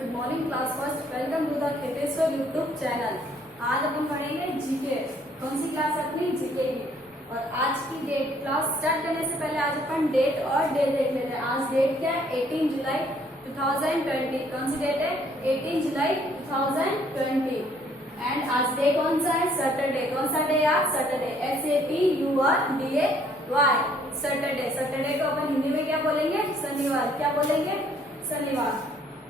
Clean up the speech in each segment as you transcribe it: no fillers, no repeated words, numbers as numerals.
Good morning class first. Welcome to the Kheteshwar YouTube channel. आज अपन पढ़ेंगे जीके। कौन सी क्लास अपनी? जीके की। और आज की डेट, क्लास स्टार्ट करने से पहले आज अपन डेट और डे देख लेते हैं। आज डेट क्या है? 18 जुलाई 2020। कौन सी डेट है? 18 जुलाई 2020। एंड आज डे कौन सा है? सैटरडे। कौन सा डे? आज सैटरडे। SATURDAY। सैटरडे। सैटरडे को अपन हिंदी में क्या बोलेंगे? शनिवार। क्या बोलेंगे? शनिवार।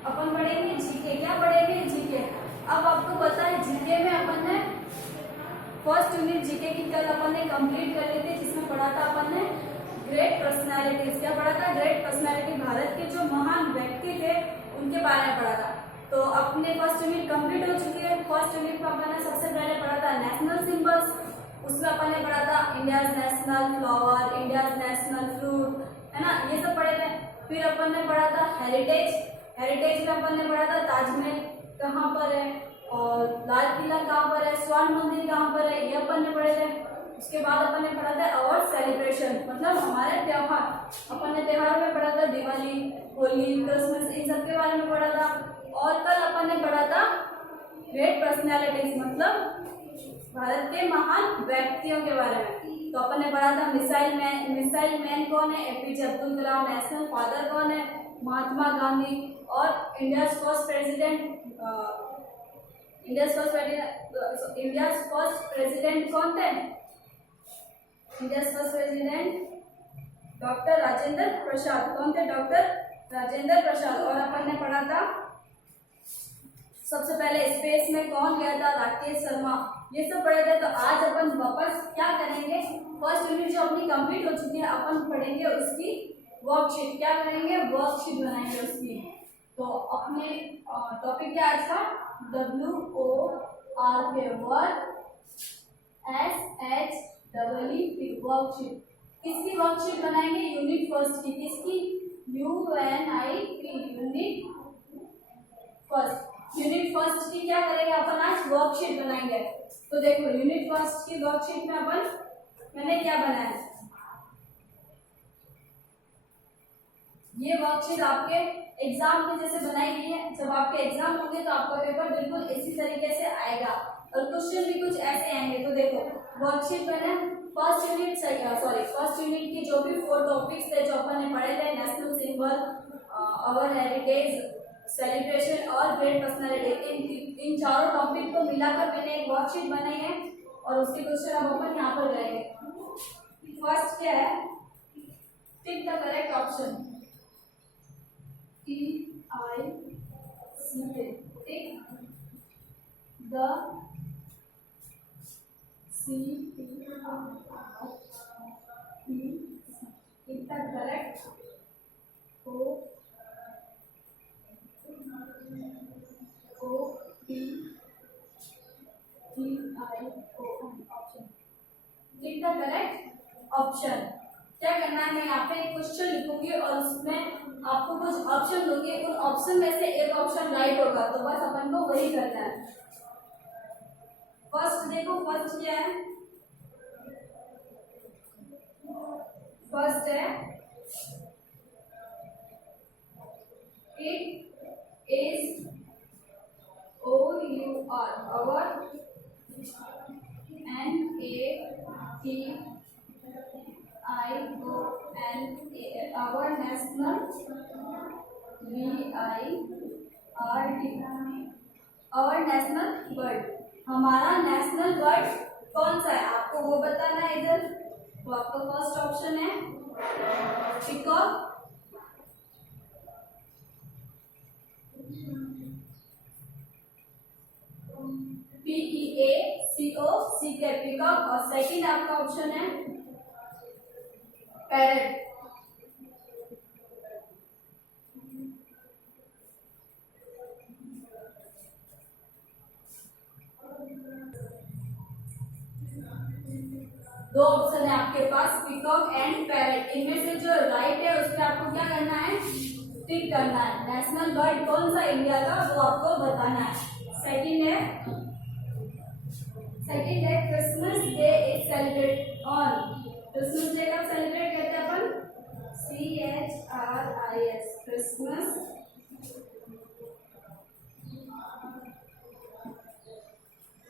अपन पढ़ेंगे जीके। क्या पढ़ेंगे? जीके। अब आपको पता है जीके में अपन ने फर्स्ट यूनिट जीके की कल अपन ने कंप्लीट कर ली थी, जिसमें पढ़ा था अपन ने ग्रेट पर्सनालिटीज। क्या पढ़ा था? Great personality. भारत के जो महान व्यक्ति थे उनके बारे में पढ़ा था। तो अपने फर्स्ट यूनिट कंप्लीट हो चुकी है। फर्स्ट यूनिट में अपन ने सबसे पहले पढ़ा था नेशनल सिंबल्स। उसमें अपन ने पढ़ा था India's national flower, India's national fruit, है ना, ये सब पढ़े थे। फिर अपन ने पढ़ा था हेरिटेज। हेरिटेज में अपन ने पढ़ा था ताजमहल कहाँ पर है और लाल किला कहाँ पर है, स्वर्ण मंदिर कहाँ पर है, ये अपन ने पढ़े थे। उसके बाद अपन ने पढ़ा था आवर सेलिब्रेशन, मतलब हमारे त्योहार। अपन ने त्योहार में पढ़ा था दिवाली, होली, क्रिसमस, इन सब के बारे में पढ़ा था। और कल अपन ने पढ़ा था ग्रेट पर्सनैलिटीज, मतलब भारत के महान व्यक्तियों के बारे में। तो अपन ने पढ़ा था मिसाइल मैन कौन है? APJ Abdul Kalam. National father कौन है? महात्मा गांधी। और इंडिया फर्स्ट प्रेसिडेंट कौन थे? India first president doctor Rajendra Prasad. कौन थे? डॉक्टर राजेंद्र प्रसाद। और अपन ने पढ़ा था सबसे पहले स्पेस में कौन गया था? राकेश शर्मा। ये सब पढ़े थे। तो आज अपन वापस क्या करेंगे? फर्स्ट यूनिट जो अपनी कंप्लीट हो चुकी है, अपन पढ़ेंगे उसकी वर्कशीट। क्या करेंगे? वर्कशीट बनाएंगे उसकी। तो अपने टॉपिक क्या आज का? WORK, work, SHEET, worksheet. किसकी वर्कशीट बनाएंगे? यूनिट फर्स्ट की। किसकी? UNIT, unit first. Unit first की क्या करेंगे अपन? आज वर्कशीट बनाएंगे। तो देखो यूनिट फर्स्ट की वर्कशीट में मैंने क्या बनाया? ये वर्कशीट आपके एग्जाम में जैसे बनाई गई है। जब आपके एग्जाम होंगे तो आपका पेपर बिल्कुल इसी तरीके से आएगा और क्वेश्चन भी कुछ ऐसे आएंगे। तो देखो वर्कशीट मैंने फर्स्ट यूनिट की जो भी 4 टॉपिक्स थे जो अपन ने पढ़े थे, national symbol, our heritage, celebration और ग्रेट पर्सनालिटी, इन चारों टॉपिक को मिलाकर मैंने एक वर्कशीट बनाई है और उसके क्वेश्चन अब अपन यहाँ पर करेंगे। फर्स्ट क्या है? टिक the correct option. TICK, tick the tick the correct tick the correct option. क्या करना है? मैं यहाँ पे एक क्वेश्चन लिखूंगी और उसमें आपको कुछ ऑप्शन दूंगी। उन ऑप्शन में से एक ऑप्शन राइट होगा, तो बस अपन को वही करना है। फर्स्ट देखो, फर्स्ट क्या है? फर्स्ट है it is OUR, our, NATIONA, our national, BIRD, our national bird। हमारा नेशनल बर्ड कौन सा है आपको वो बताना है इधर। तो आपका फर्स्ट ऑप्शन है पीकॉक, PEACOCK, पीकॉक। और सेकंड आपका ऑप्शन है पैरेट। दो ऑप्शन है आपके पास, पीकॉक एंड पैरेट। इनमें से जो राइट है उस पर आपको क्या करना है? टिक करना है। नेशनल बर्ड कौन सा इंडिया का वो आपको बताना है। सेकंड है Christmas day is celebrate on. Christmas day कब सेलिब्रेट करते हैं अपन? CHRIS, Christmas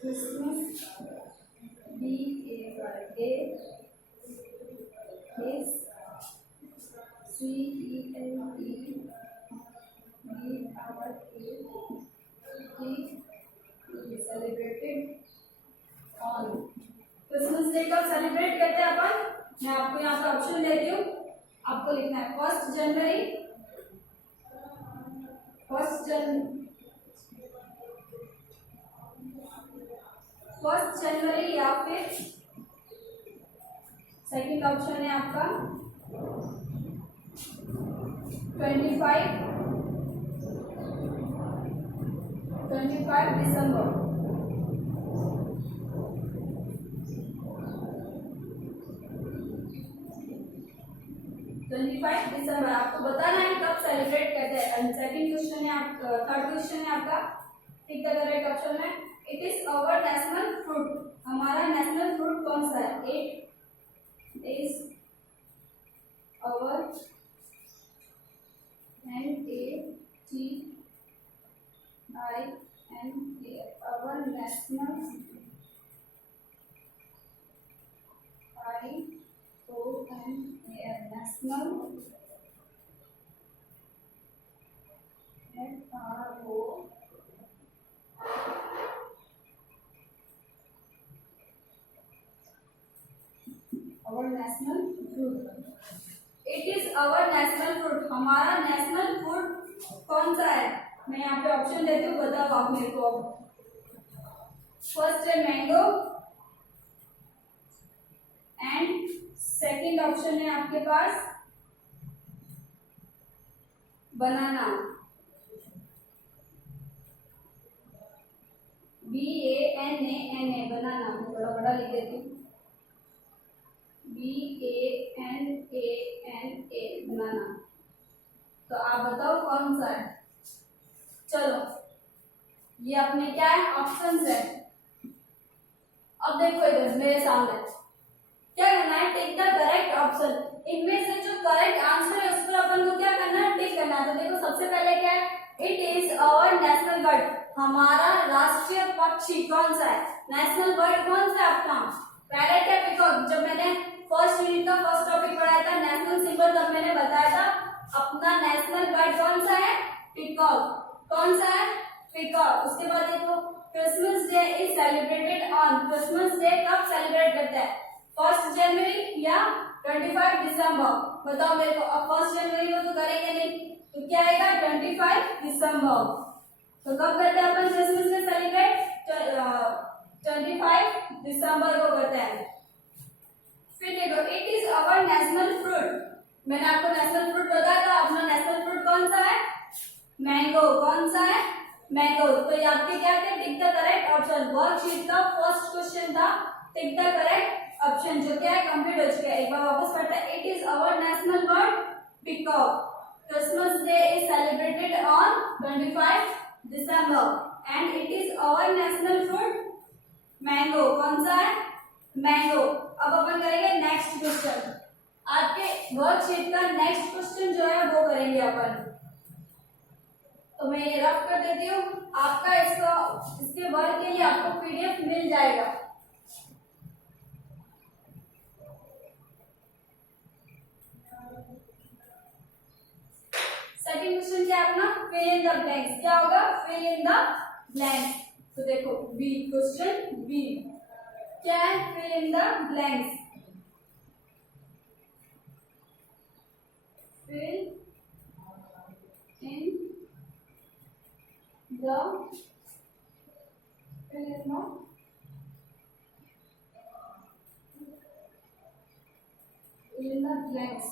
Christmas, B-A-Y-A, is C-E-L-E-B-R-A-T celebrated on। Christmas day कब सेलिब्रेट करते हैं अपन? मैं आपको यहाँ पे ऑप्शन देती हूँ, आपको लिखना है 1 जनवरी, 1 जनवरी या फिर सेकंड ऑप्शन है आपका 25 दिसंबर। 25 दिसंबर आपको बताना है कब सेलिब्रेट करते हैं। सेकंड क्वेश्चन है थर्ड क्वेश्चन है आपका, टिक द करेक्ट ऑप्शन में। It is our national fruit, हमारा नेशनल फ्रूट कौन सा है? It is our NATINA our national national FRO our national fruit। It is our national fruit, हमारा national fruit कौन सा है? मैं यहाँ पे ऑप्शन देती हूँ, बताओ आप मेरे को। फर्स्ट है मैंगो एंड सेकंड ऑप्शन है आपके पास बनाना, BANANA बनाना, बड़ा बड़ा लिख देती हूँ, BANANA बनाना। तो आप बताओ कौन सा है? चलो ये अपने क्या है? ऑप्शंस है। अब देखो इधर मेरे सामने क्या करना है? टिक द करेक्ट ऑप्शन। इनमें से जो करेक्ट आंसर है उस पर अपन को क्या करना है? टिक करना है। तो देखो सबसे पहले क्या है? It is our national bird, हमारा राष्ट्रीय पक्षी कौन सा है? नेशनल बर्ड कौन सा है अपना? पैरेट है, पीकॉक। जब मैंने फर्स्ट यूनिट का फर्स्ट टॉपिक पढ़ाया था नेशनल सिंबल, तब मैंने बताया था अपना नेशनल बर्ड कौन सा है? पीकॉक। कौन सा है? पीकॉक। उसके बाद देखो Christmas day is celebrated on, Christmas day कब सेलिब्रेट करते हैं? 1 जनवरी या 25 दिसंबर? बताओ मेरे को। अब 1 जनवरी को तो करेंगे नहीं, तो क्या आएगा? 25 दिसंबर। तो कब करते हैं अपन क्रिसमस में सेलिब्रेट? 25 दिसंबर को करते हैं। फिर देखो it is our national fruit, मैंने आपको नेशनल फ्रूट बताया था, अपना नेशनल फ्रूट कौन सा है? मैंगो। कौन सा है? मैंगो। तो ये आपके क्या थे? टिक द करेक्ट ऑप्शन। वर्कशीट का फर्स्ट क्वेश्चन था टिक द करेक्ट ऑप्शन, जो क्या है? कंप्लीट हो चुका है। एक बार वापस पढ़ते हैं। It is our national bird peacock, Christmas day is celebrated on 25 December and it is our national fruit mango. कौन सा है? मैंगो। अब अपन करेंगे नेक्स्ट क्वेश्चन। आपके वर्कशीट का नेक्स्ट क्वेश्चन जो है वो करेंगे अपन। तो मैं ये रफ कर देती हूँ, आपका इसके वर्क के लिए आपको PDF मिल जाएगा। सेकंड क्वेश्चन क्या है अपना? Fill in the blanks. क्या होगा? Fill in the blanks. तो देखो बी, क्वेश्चन बी क्या है? Fill in the blanks. Fill in the blanks।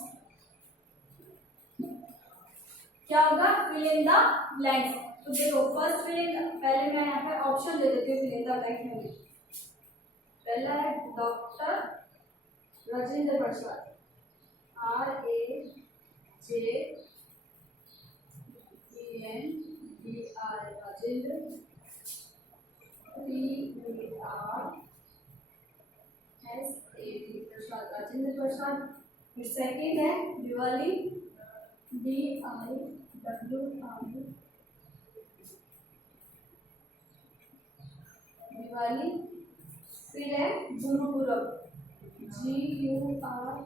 क्या होगा? fill in the blanks। तो देखो फर्स्ट फिल इन, पहले मैं यहाँ पे ऑप्शन दे देती हूँ फिल इन द ब्लैंक्स में। पहला है डॉक्टर राजेंद्र प्रसाद, RAJENDR राजेंद्र, PRSAD प्रसाद, राजेंद्र प्रसाद। फिर सेकेंड है दिवाली, DIWRI दिवाली दिवाली। फिर है Gurpurab, GURPURAB,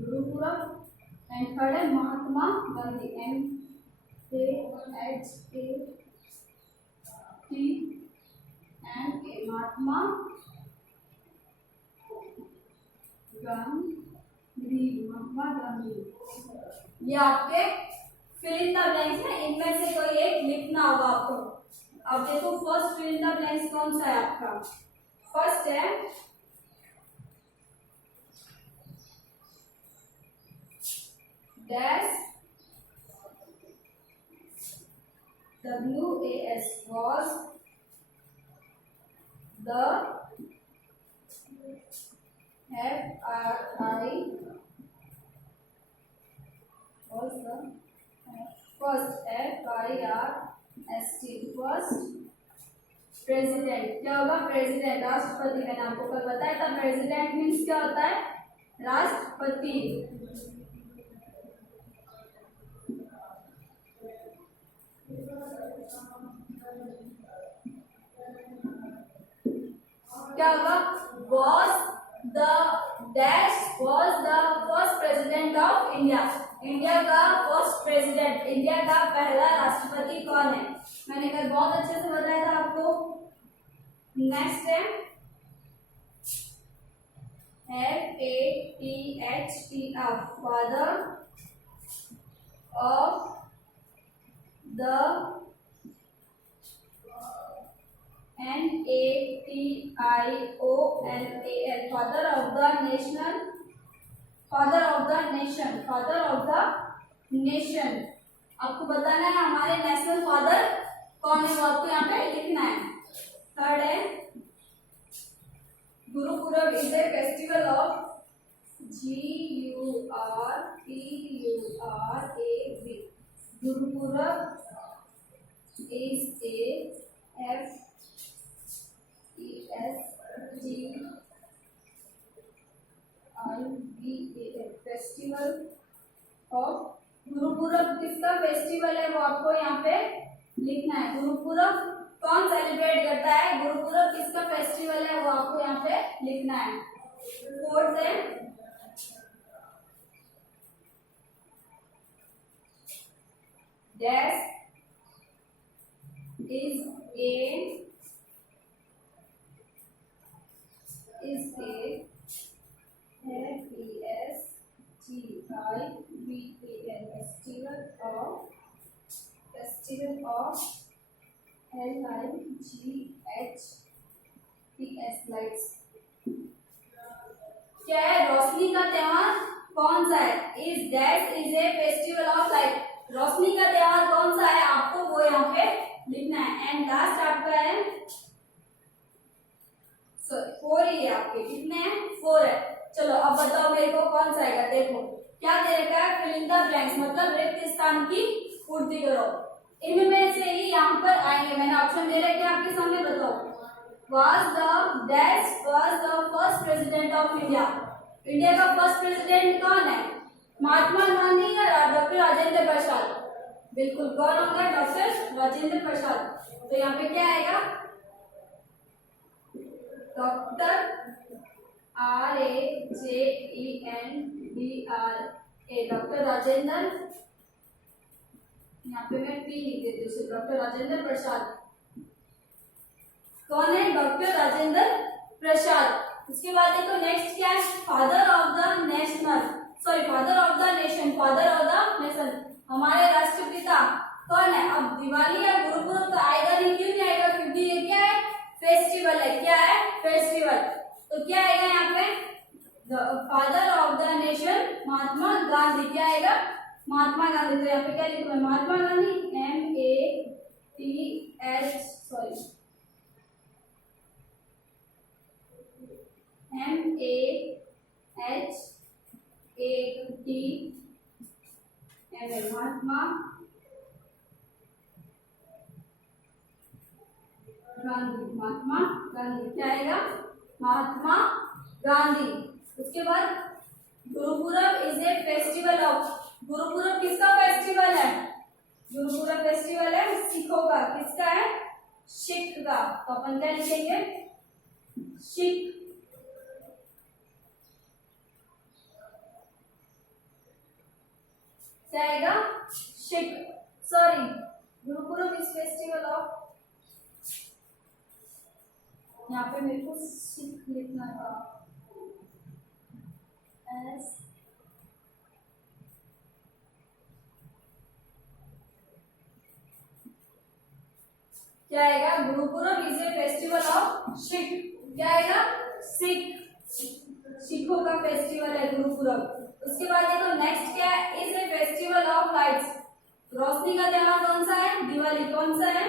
Gurpurab. And third है महात्मा गांधी, MAHATMA, महात्मा गांधी, महात्मा गांधी। ये आपके फिल इन द ब्लैंक्स है, इनमें से कोई एक लिखना होगा आपको। अब देखो first fill in the blanks कौन सा है आपका। फर्स्ट है dash WAS was the first president. क्या होगा? प्रेसिडेंट, राष्ट्रपति। मैंने आपको कल बताया था प्रेसिडेंट मीन्स क्या होता है? राष्ट्रपति। क्या होगा? was the first president of India। India का फर्स्ट प्रेसिडेंट, इंडिया का पहला राष्ट्रपति कौन है? मैंने कल बहुत अच्छे से बताया था आपको। नेक्स्ट है FATHER, father of the NATIONAL, father of the national, father of the nation, father of the nation. आपको बताना है हमारे नेशनल फादर कौन है, वो आपको यहाँ पे लिखना है। थर्ड है Gurpurab is a festival of GURPURAB, Gurpurab is a festival of. Gurpurab किसका फेस्टिवल है वो आपको यहाँ पे लिखना है। गुरुपुरब कौन सेलिब्रेट करता है, गुरुपुरब किसका फेस्टिवल है वो आपको यहाँ पे लिखना है। फोर्थ है dash is a festival of LIGHTS, lights। क्या है? रोशनी का त्योहार कौन सा है? Is that is a festival of light. रोशनी का त्योहार कौन सा है आपको वो यहाँ पे लिखना है। एंड लास्ट आपका है फोर ही है आपके, कितने हैं? 4 है। चलो अब बताओ मेरे को कौन सा आएगा। देखो क्या दे रखा है? फिल इन द ब्लैंक्स, मतलब रिक्त स्थान की पूर्ति करो। इनमें से ही यहाँ पर आएंगे। मैंने ऑप्शन दे रखे आपके सामने, बताओ। was the first president of India। India का फर्स्ट प्रेसिडेंट कौन है? महात्मा गांधी या डॉक्टर राजेंद्र प्रसाद? बिल्कुल कौन होगा? डॉक्टर राजेंद्र प्रसाद। तो यहाँ पे क्या आएगा? Doctor RAJENDRA, doctor Rajendra. यहाँ पे मैं पी लिख देती हूँ, डॉक्टर राजेंद्र प्रसाद। कौन है? डॉक्टर राजेंद्र प्रसाद। उसके बाद देखो नेक्स्ट क्या है? Father of the national, sorry father of the nation, father of the nation, हमारे राष्ट्रपिता कौन है? अब दिवाली या गुरुपुरब तो आएगा नहीं, क्यों नहीं आएगा? क्योंकि ये क्या है? फेस्टिवल है। क्या है? फेस्टिवल। तो क्या आएगा यहाँ पे? Father of the nation Mahatma Gandhi. क्या आएगा? महात्मा गांधी। तो यहाँ पे क्या लिखूंगा? महात्मा गांधी, महात्मा गांधी, महात्मा गांधी। क्या आएगा? महात्मा गांधी। उसके बाद Gurpurab is a festival of, Gurpurab किसका फेस्टिवल है? गुरुपूरब फेस्टिवल है सिखों का। किसका है? सिख का। तो अपन क्या लिखेंगे? सिख। क्या आएगा? Sikh. Sorry, Gurpurab is festival of, यहाँ पे मेरे को सिख लिखना था। एस क्या आएगा? Gurpurab is a festival of Sikh. क्या आएगा? सिख। सिखों का फेस्टिवल है गुरुपूरब। उसके बाद देखो नेक्स्ट क्या है? Is a festival of lights, रोशनी का त्योहार कौन सा है? दिवाली। कौन सा है?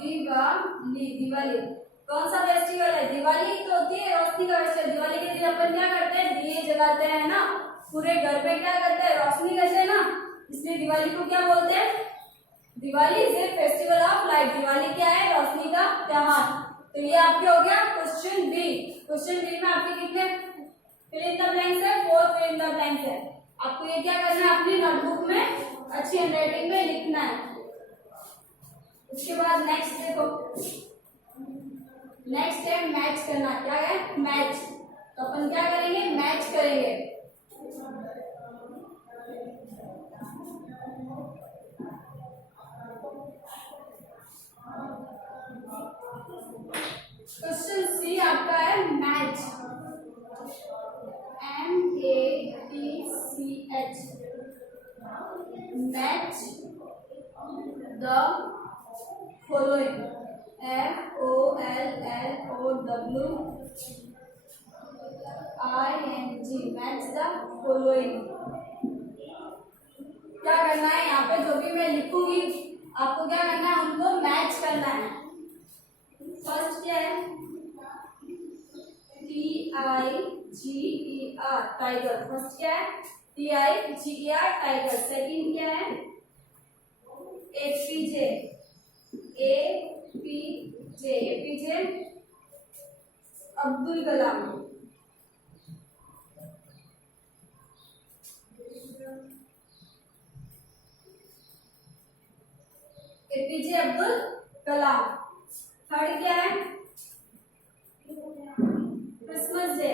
दिवाली। दिवाली कौन सा फेस्टिवल है? दिवाली तो होती है रोशनी का फेस्टिवल। दिवाली के दिन अपन क्या करते हैं? दिए जलाते हैं ना, पूरे घर पे क्या करते हैं? रोशनी करते हैं ना, इसलिए दिवाली को क्या बोलते हैं? Diwali is a festival of light. Diwali क्या है? रोशनी का त्योहार। तो ये आपके हो गया क्वेश्चन बी। क्वेश्चन बी में आपके कितने फिल इन द ब्लैंक्स है? 4 फिल इन द ब्लैंक्स है। आपको ये क्या करना है? अपनी नोटबुक में अच्छी हैंडराइटिंग में लिखना है। उसके बाद नेक्स्ट देखो, नेक्स्ट है मैच करना। क्या है? मैच। तो अपन क्या करेंगे? मैच करेंगे। क्वेश्चन सी आपका है match, MATCH, match the following, FOLLOWING, match the following. क्या करना है? यहाँ पे जो भी मैं लिखूंगी आपको क्या करना है? उनको मैच करना है। फर्स्ट क्या है? TIGER, tiger. फर्स्ट क्या है? TIGER, tiger. सेकंड क्या है? APJ, APJ Abdul Kalam. APJ Abdul Kalam. Third क्या है? Christmas day,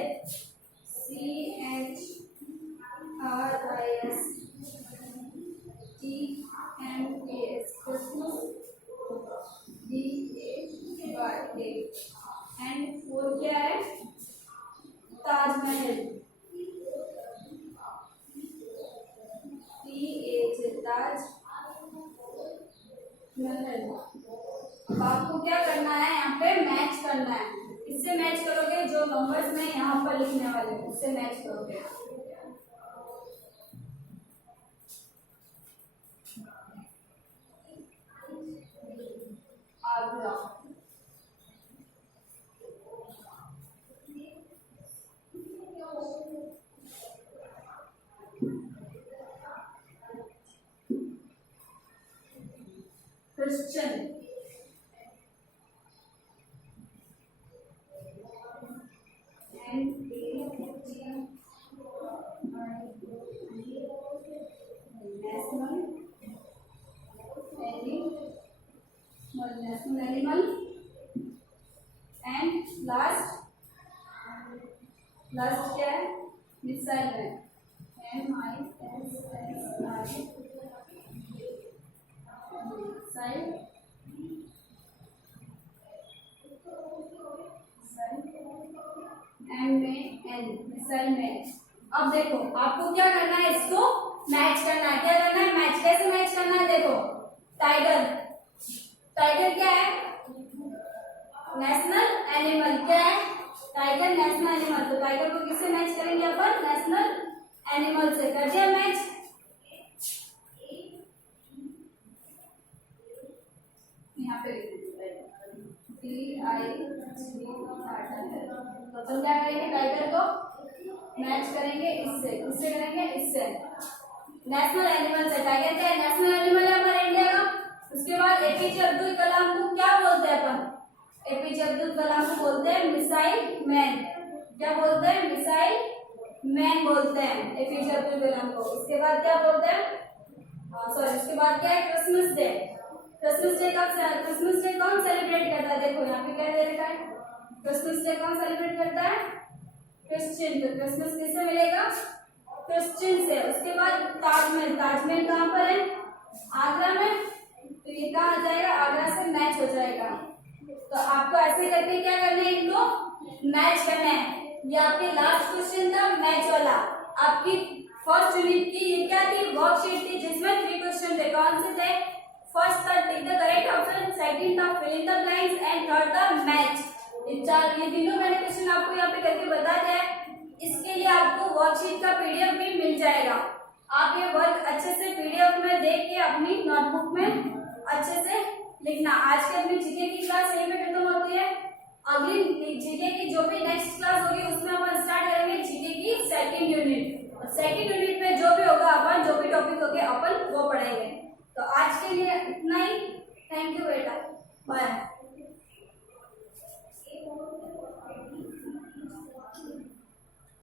CHRISTMAS, Christmas DAY। And four क्या है? ताजमहल, TH, ताजमहल। अब आपको क्या करना है? यहाँ पे मैच करना है। इससे मैच करोगे जो नंबर्स में यहाँ पर लिखने वाले हैं, उससे मैच करोगे। Agra, Christian, national animal. And last क्या है? Missile man, MISSILE, missile man. अब देखो आपको क्या करना है? इसको मैच करना है। क्या करना है? मैच। कैसे मैच करना है? देखो टाइगर, टाइगर क्या है? National animal. क्या है? Tiger national animal. तो टाइगर को किससे मैच करेंगे अपन? नेशनल एनिमल से। कर दिया मैच। यहाँ पे तो अपन क्या करेंगे? टाइगर को मैच करेंगे इससे, इससे करेंगे इससे। नेशनल एनिमल से। टाइगर क्या है? नेशनल एनिमल है हमारे इंडिया का। उसके बाद APJ अब्दुल कलाम को क्या बोलते हैं अपन? APJ अब्दुल कलाम को बोलते हैं मिसाइल मैन। क्या बोलते हैं? मिसाइल मैन बोलते हैं एपीजे अब्दुल कलाम को। उसके बाद क्या बोलते हैं, सॉरी उसके बाद क्या है, क्रिसमस डे। क्रिसमस डे कौन सेलिब्रेट करता है, देखो यहाँ पे क्या दे रखा है, क्रिसमस डे कौन सेलिब्रेट करता है, क्रिश्चियन। तो क्रिसमस किससे मिलेगा, क्रिश्चियन से। उसके बाद ताजमहल, ताजमहल कहाँ पर है, आगरा में, तो ये कहाँ आ जाएगा, आगरा से मैच हो जाएगा। तो आपको ऐसे करके क्या करना है, इनको मैच करना है। ये आपके लास्ट क्वेश्चन था मैच वाला। आपकी फर्स्ट यूनिट की ये क्या थी, वर्कशीट थी, जिसमें 3 क्वेश्चन थे। कौन से थे, फर्स्ट था tick the correct option, second था fill in the blanks and third था मैच। ये तीनों मैंने क्वेश्चन आपको यहाँ पे करके बता दिया है। इसके लिए आपको वर्कशीट का पीडीएफ भी मिल जाएगा। आप ये वर्क अच्छे से पीडीएफ में देख के अपनी नोटबुक में अच्छे से लिखना। आज की अपनी जीके की क्लास यहीं पे खत्म होती है। अगली जीके की जो भी नेक्स्ट क्लास होगी उसमें अपन स्टार्ट करेंगे जीके की सेकंड यूनिट। और सेकंड यूनिट में जो भी होगा अपन, जो भी टॉपिक होंगे अपन वो पढ़ेंगे। तो आज के लिए इतना ही। थैंक यू बेटा, बाय।